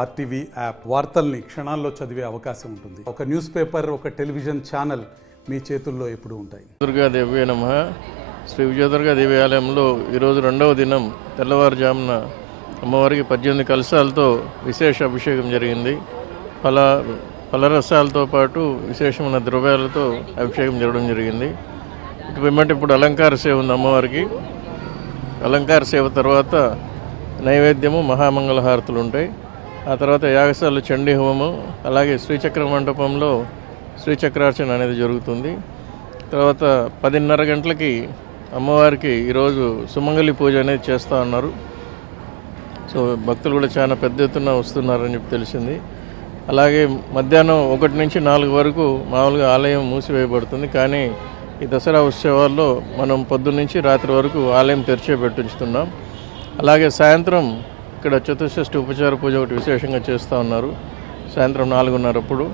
RTV app వార్తల్ని క్షణాల్లో చదివే అవకాశం ఉంటుంది. ఒక న్యూస్ పేపర్, ఒక టెలివిజన్ ఛానల్ మీ చేతుల్లో ఎప్పుడూ ఉంటాయి. దుర్గాదేవి నమః. శ్రీ విజయదుర్గాదేవి ఆలయంలో ఈరోజు రెండవ దినం తెల్లవారుజామున అమ్మవారికి 18 కలశాలతో విశేష అభిషేకం జరిగింది. ఫలరసాలతో పాటు విశేషమైన ద్రవ్యాలతో అభిషేకం జరగడం జరిగింది. ఇప్పుడు అలంకార సేవ ఉంది అమ్మవారికి. అలంకార సేవ తర్వాత నైవేద్యము, మహామంగళ హారతులు ఉంటాయి. ఆ తర్వాత యాగశాల చండీ హోమము, అలాగే శ్రీచక్ర మండపంలో శ్రీచక్రార్చన అనేది జరుగుతుంది. తర్వాత 10:30 గంటలకి అమ్మవారికి ఈరోజు సుమంగళి పూజ అనేది చేస్తూ ఉన్నారు. సో భక్తులు కూడా చాలా పెద్ద ఎత్తున వస్తున్నారని చెప్పి తెలిసింది. అలాగే మధ్యాహ్నం 1 నుంచి 4 వరకు మామూలుగా ఆలయం మూసివేయబడుతుంది. కానీ ఈ దసరా ఉత్సవాల్లో మనం పొద్దున్నుంచి రాత్రి వరకు ఆలయం తెరిచే పెట్టుంచుతున్నాం. అలాగే సాయంత్రం ఇక్కడ చతుషష్ఠి ఉపచార పూజ ఒకటి విశేషంగా చేస్తూ ఉన్నారు. సాయంత్రం 4:30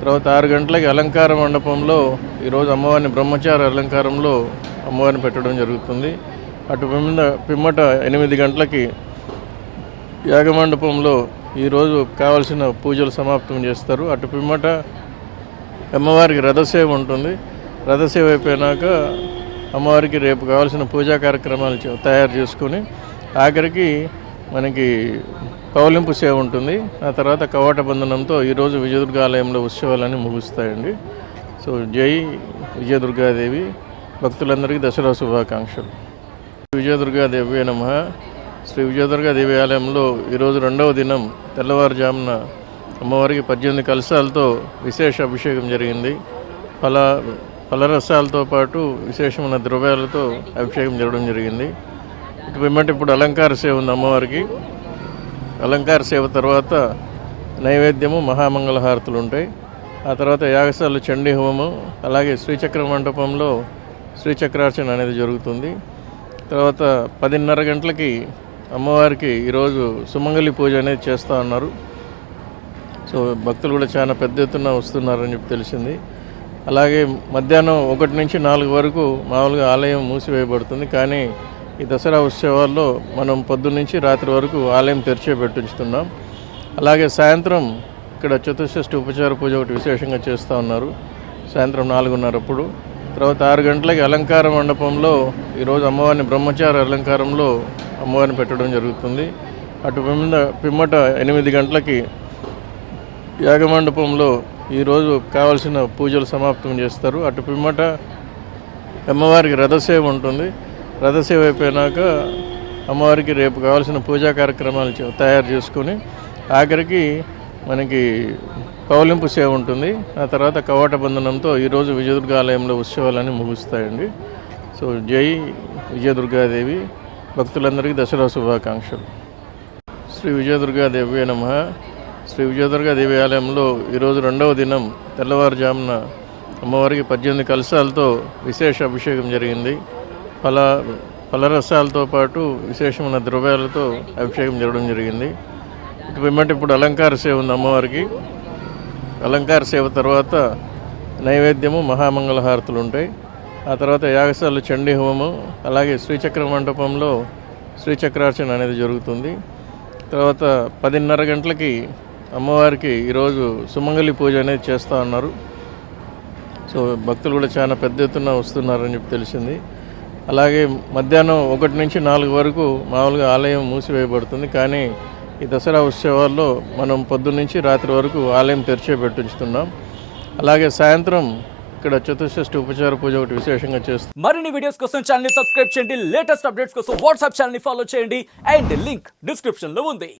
తర్వాత 6 గంటలకి అలంకార మండపంలో ఈరోజు అమ్మవారిని బ్రహ్మచార అలంకారంలో అమ్మవారిని పెట్టడం జరుగుతుంది. అటు పిమ్మట 8 గంటలకి యాగమండపంలో ఈరోజు కావాల్సిన పూజలు సమాప్తం చేస్తారు. అటు పిమ్మట అమ్మవారికి రథసేవ ఉంటుంది. రథసేవ అయిపోయినాక అమ్మవారికి రేపు కావాల్సిన పూజా కార్యక్రమాలు తయారు చేసుకుని ఆఖరికి మనకి పౌలింపు సేవ ఉంటుంది. ఆ తర్వాత కవాట బంధనంతో ఈరోజు విజయదుర్గ ఆలయంలో ఉత్సవాలన్నీ ముగుస్తాయండి. సో జై విజయదుర్గాదేవి. భక్తులందరికీ దసరా శుభాకాంక్షలు. విజయదుర్గాదేవి నమః. శ్రీ విజయదుర్గాదేవి ఆలయంలో ఈరోజు రెండవ దినం తెల్లవారుజామున అమ్మవారికి 18 కలశాలతో విశేష అభిషేకం జరిగింది. ఫలరసాలతో పాటు విశేషమైన ద్రవ్యాలతో అభిషేకం జరగడం జరిగింది. ఇప్పుడు అలంకార సేవ ఉంది అమ్మవారికి. అలంకార సేవ తర్వాత నైవేద్యము, మహామంగళ హారతులు ఉంటాయి. ఆ తర్వాత యాగశాల చండీ హోమము, అలాగే శ్రీచక్ర మండపంలో శ్రీచక్రార్చన అనేది జరుగుతుంది. తర్వాత 10:30 గంటలకి అమ్మవారికి ఈరోజు సుమంగళి పూజ అనేది చేస్తూ ఉన్నారు. సో భక్తులు కూడా చాలా పెద్ద ఎత్తున వస్తున్నారని చెప్పి తెలిసింది. అలాగే మధ్యాహ్నం 1 నుంచి 4 వరకు మామూలుగా ఆలయం మూసివేయబడుతుంది. కానీ ఈ దసరా ఉత్సవాల్లో మనం పొద్దున్నుంచి రాత్రి వరకు ఆలయం తెరిచే పెట్టుంచుతున్నాం. అలాగే సాయంత్రం ఇక్కడ చతుషష్ఠి ఉపచార పూజ ఒకటి విశేషంగా చేస్తూ ఉన్నారు. సాయంత్రం 4:30 తర్వాత 6 గంటలకి అలంకార మండపంలో ఈరోజు అమ్మవారిని బ్రహ్మచార అలంకారంలో అమ్మవారిని పెట్టడం జరుగుతుంది. అటు పిమ్మట 8 గంటలకి యాగమండపంలో ఈరోజు కావాల్సిన పూజలు సమాప్తం చేస్తారు. అటు పిమ్మట అమ్మవారికి రథసేవ ఉంటుంది. రథసేవ అయిపోయినాక అమ్మవారికి రేపు కావాల్సిన పూజా కార్యక్రమాలు తయారు చేసుకుని ఆఖరికి మనకి పౌలింపు సేవ ఉంటుంది. ఆ తర్వాత కవాట బంధనంతో ఈరోజు విజయదుర్గ ఆలయంలో ఉత్సవాలన్నీ ముగుస్తాయండి. సో జై విజయదుర్గాదేవి. భక్తులందరికీ దసరా శుభాకాంక్షలు. శ్రీ విజయదుర్గాదేవి నమః. శ్రీ విజయదుర్గాదేవి ఆలయంలో ఈరోజు రెండవ దినం తెల్లవారుజామున అమ్మవారికి 18 కలశాలతో విశేష అభిషేకం జరిగింది. ఫలరసాలతో పాటు విశేషమైన ద్రవ్యాలతో అభిషేకం జరగడం జరిగింది. ఇప్పుడు అలంకార సేవ ఉంది అమ్మవారికి. అలంకార సేవ తర్వాత నైవేద్యము, మహామంగళ హారతులు ఉంటాయి. ఆ తర్వాత యాగశాల చండీ హోమము, అలాగే శ్రీచక్ర మండపంలో శ్రీచక్రార్చన అనేది జరుగుతుంది. తర్వాత 10:30 గంటలకి అమ్మవారికి ఈరోజు సుమంగళి పూజ అనేది చేస్తూ ఉన్నారు. సో భక్తులు కూడా చాలా పెద్ద ఎత్తున వస్తున్నారని చెప్పి తెలిసింది. అలాగే మధ్యాహ్నం 1 నుంచి 4 వరకు మామూలుగా ఆలయం మూసివేయబడుతుంది. కానీ ఈ దసరా ఉత్సవాల్లో మనం పొద్దున్నుంచి రాత్రి వరకు ఆలయం తెరిచే పెట్టుంచుతున్నాం. అలాగే సాయంత్రం ఇక్కడ చతుషష్ఠి ఉపచార పూజ ఒకటి విశేషంగా చేస్తాం. మరిన్ని వీడియోస్ కోసం ఛానల్ ని సబ్స్క్రైబ్ చేయండి. లేటెస్ట్ అప్డేట్స్ కోసం వాట్సాప్ ఛానల్ ని ఫాలో చేయండి. అండ్ లింక్ డిస్క్రిప్షన్ లో ఉంది.